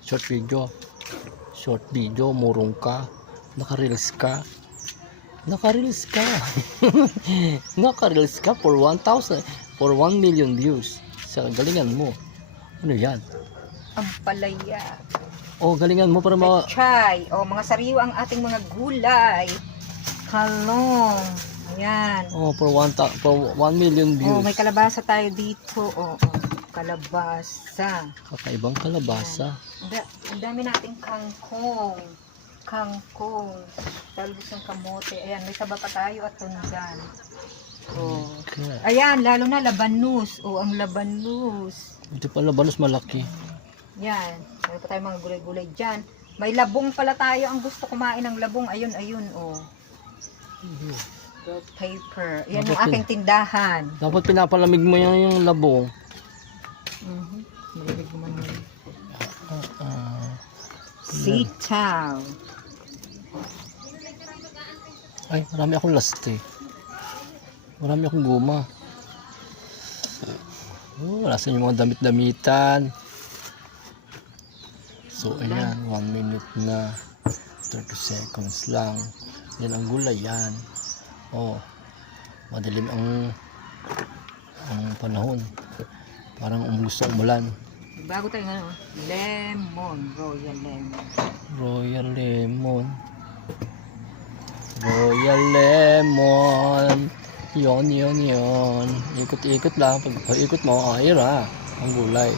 Short video. Short video, murong ka. Naka-reels ka. Naka-reels ka. Naka-reels ka for 1,000, for 1 million views. Sa galingan mo. Ano yan? Ang palaya. Oh, galingan mo para Pechay. O, mga sariwa ang ating mga gulay. Kalong. Ayan. Oh, for 1 million views. Oh, may kalabasa tayo dito. Oh, kalabasa. Kakaibang kalabasa. Ang dami nating kangkong. Kangkong. Talbos ng kamote. Ayan, may taba pa tayo at tundan. Oh. Okay. Ayan, lalo na labanus. Oh, ang labanus. Ito pala balos malaki. Yan. Meron pa tayong mga gulay-gulay dyan. May labong pala tayo. Ang gusto kumain ng labong. Ayun, ayun. Oh. Gold paper. Yan yung aking tindahan. Dapat pinapalamig mo yung labong. Malamig naman yun. Sitaw. Ay, marami akong laste. Marami akong guma. Oh, nasan yung mga damit-damitan. So, ayan, 1 minute na. 30 seconds lang. Yan ang gulay yan. Oh, madilim ang panahon. Parang gusto umulan. Bago tayo ano, lemon, royal lemon. Royal lemon. Royal lemon. Yon. Ikot-ikot lang. Pag ikot mo, ayun ang gulay.